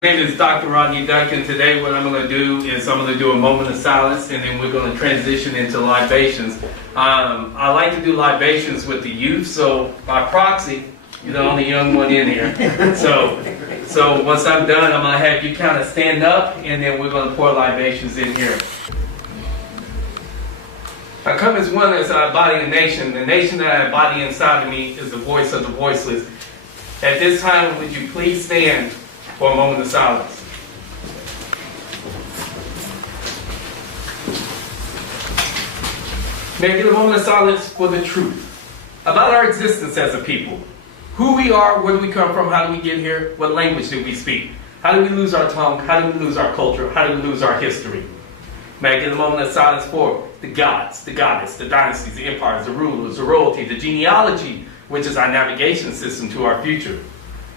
My name is Dr. Rodney Duncan. Today what I'm going to do is I'm going to do a moment of silence, and then we're going to transition into libations. I like to do libations with the youth, so by proxy, you're the only young one in here. So once I'm done, I'm going to have you kind of stand up, and then we're going to pour libations in here. I come as one as I embody a nation. The nation that I embody inside of me is the voice of the voiceless. At this time, would you please stand for a moment of silence. May I get a moment of silence for the truth about our existence as a people. Who we are, where do we come from, how do we get here, what language do we speak? How do we lose our tongue, how do we lose our culture, how do we lose our history? May I get a moment of silence for the gods, the goddess, the dynasties, the empires, the rulers, the royalty, the genealogy, which is our navigation system to our future.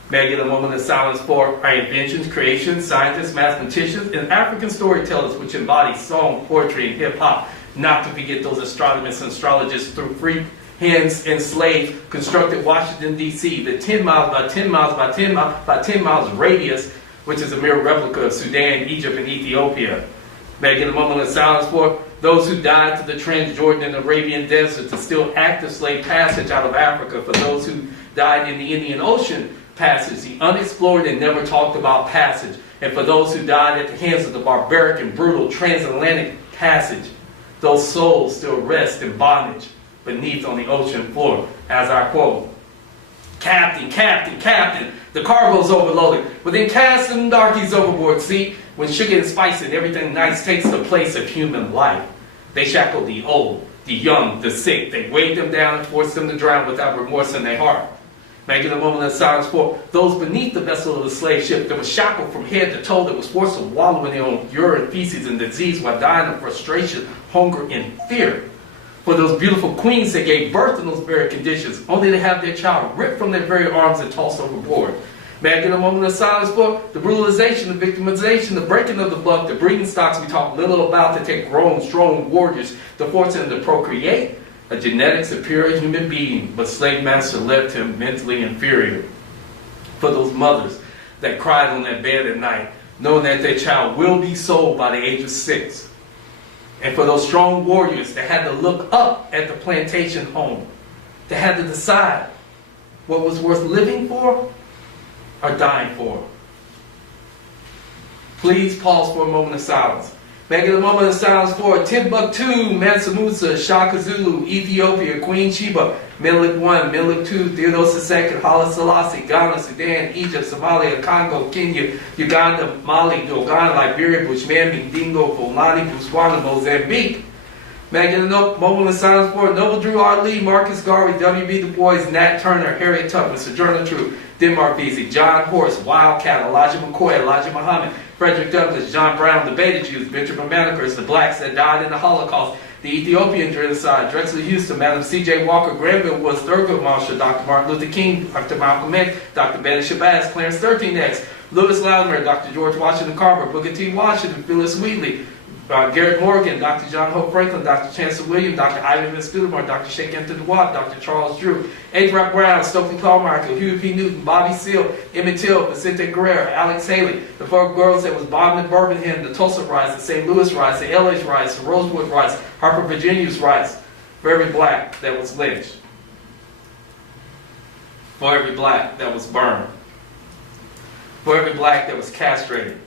May I get a moment of silence for our inventions, creations, scientists, mathematicians, and African storytellers which embody song, poetry, and hip-hop. Not to forget those astronomers and astrologists through free hands enslaved, constructed Washington, D.C., the 10 miles by 10 miles by 10 miles by 10 miles radius, which is a mere replica of Sudan, Egypt, and Ethiopia. May I get a moment of silence for those who died to the Transjordan and Arabian Desert, the still active slave passage out of Africa, for those who died in the Indian Ocean passage, the unexplored and never talked about passage, and for those who died at the hands of the barbaric and brutal transatlantic passage, those souls still rest in bondage beneath on the ocean floor. As I quote, "Captain, Captain, Captain, the cargo's overloaded, but then cast them darkies overboard. See, when sugar and spice and everything nice takes the place of human life, they shackle the old, the young, the sick. They weighed them down and forced them to drown without remorse in their heart." May I get a moment of silence for those beneath the vessel of the slave ship that was shackled from head to toe, that was forced to wallow in their own urine, feces, and disease while dying of frustration, hunger, and fear. For those beautiful queens that gave birth in those very conditions, only to have their child ripped from their very arms and tossed overboard. May I get a moment of silence for the brutalization, the victimization, the breaking of the buck, the breeding stocks we talk little about to take grown, strong warriors, to force them to procreate a genetic superior human being, but slave master left him mentally inferior. For those mothers that cried on their bed at night, knowing that their child will be sold by the age of 6. And for those strong warriors that had to look up at the plantation home, that had to decide what was worth living for or dying for. Please pause for a moment of silence. May I get a moment of silence for Timbuktu, Mansa Shaka Zulu, Ethiopia, Queen Sheba, Menelik I, Menelik II, Theodosius II, Haile Selassie, Ghana, Sudan, Egypt, Somalia, Congo, Kenya, Uganda, Mali, Dogon, Liberia, Bushman, Dingo, Fulani, Botswana, Mozambique. May I get a moment of silence for Noble Drew R. Lee, Marcus Garvey, W.B. Du Bois, Nat Turner, Harriet Tubman, Sojourner Truth, Denmark Vesey, John Horace, Wildcat, Elijah McCoy, Elijah Muhammad, Frederick Douglass, John Brown, the Beta Jews, Benjamin Manicers, the blacks that died in the Holocaust, the Ethiopian genocide, Drexel Houston, Madam C.J. Walker, Granville Woods, Thurgood Marshall, Dr. Martin Luther King, Dr. Malcolm X, Dr. Betty Shabazz, Clarence 13X, Lewis Latimer, Dr. George Washington Carver, Booker T. Washington, Phyllis Wheatley, Garrett Morgan, Dr. John Hope Franklin, Dr. Chancellor William, Dr. Ivan Scudamore, Dr. Sheikh Anthony Watt, Dr. Charles Drew, A. Brock Brown, Stokely Carmichael, Huey P. Newton, Bobby Seale, Emmett Till, Vicente Guerrero, Alex Haley, the 4 girls that was bombed in Birmingham, the Tulsa riots, the St. Louis riots, the LA riots, the Rosewood riots, Harper, Virginia's riots, for every black that was lynched, for every black that was burned, for every black that was castrated,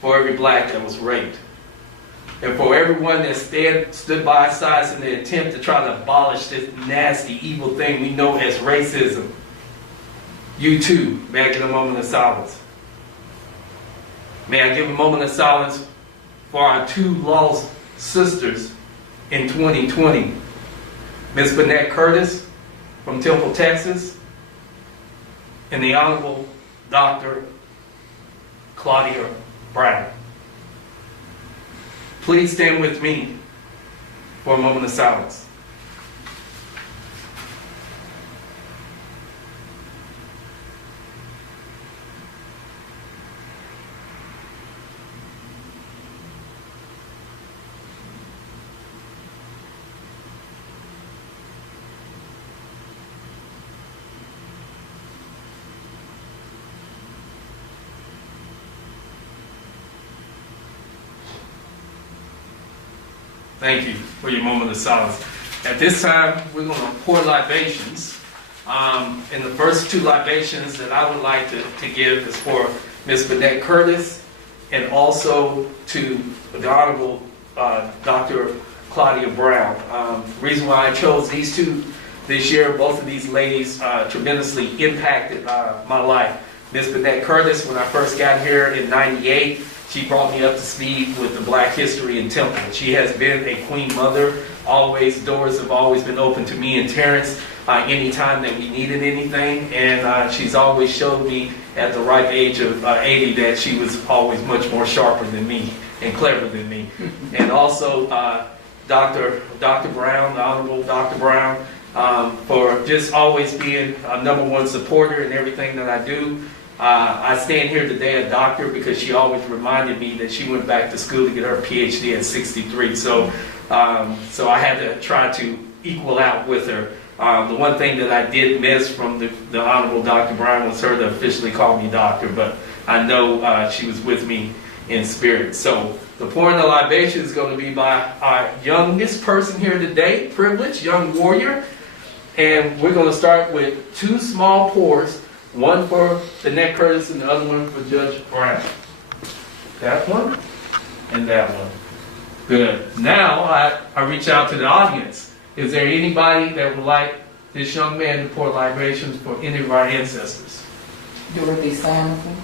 for every black that was raped. And for everyone that stood by our sides in the attempt to try to abolish this nasty, evil thing we know as racism, you too, may I get a moment of silence. May I give a moment of silence for our 2 lost sisters in 2020. Ms. Burnett Curtis from Temple, Texas, and the Honorable Dr. Claudia Brown. Please stand with me for a moment of silence. Thank you for your moment of silence. At this time, we're going to pour libations. And the first two libations that I would like to give is for Ms. Bennett Curtis and also to the Honorable Dr. Claudia Brown. The reason why I chose these two this year, both of these ladies tremendously impacted my life. Ms. Bennett Curtis, when I first got here in '98, she brought me up to speed with the Black history in Temple. She has been a queen mother. Always, doors have always been open to me and Terrence anytime that we needed anything. And she's always showed me at the ripe age of 80 that she was always much more sharper than me and clever than me. And also Dr. Brown, the Honorable Dr. Brown, for just always being a #1 supporter in everything that I do. I stand here today a doctor because she always reminded me that she went back to school to get her PhD at 63. So I had to try to equal out with her. The one thing that I did miss from the Honorable Dr. Brown was her to officially call me doctor, but I know she was with me in spirit. So the pouring of libation is going to be by our youngest person here today, privileged young warrior. And we're going to start with 2 small pours, one for Bennett Curtis and the other one for Judge Brown. That one and that one. Good. Now I reach out to the audience. Is there anybody that would like this young man to pour libations for any of our ancestors? Dorothy Samuelson.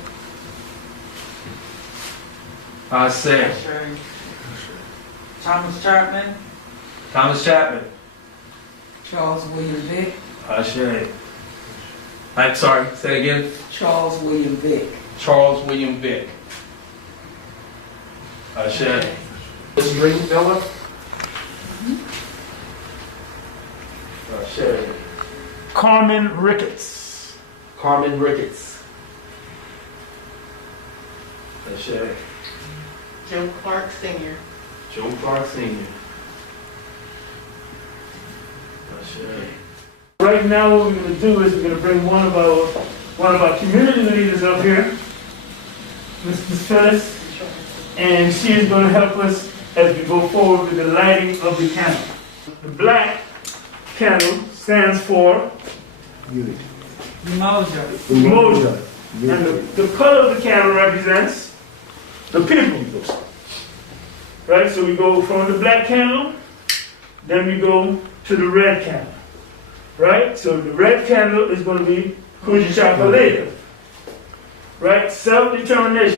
I say. Thomas Chapman. Thomas Chapman. Charles William Vick. Ashe. I'm sorry, say it again. Charles William Vick. Charles William Vick. Ashe. This Stringfellow. Ashe. Carmen Ricketts. Carmen Ricketts. Ashe. Joe Clark Sr. Joe Clark Sr. Ashe. Right now, what we're going to do is we're going to bring one of our community leaders up here, Mrs. Phyllis, and she is going to help us as we go forward with the lighting of the candle. The black candle stands for Unity. Umoja. And the color of the candle represents the people. Right? So we go from the black candle, then we go to the red candle. Right? So the red candle is going to be Kujichakalea. Right? Self-determination.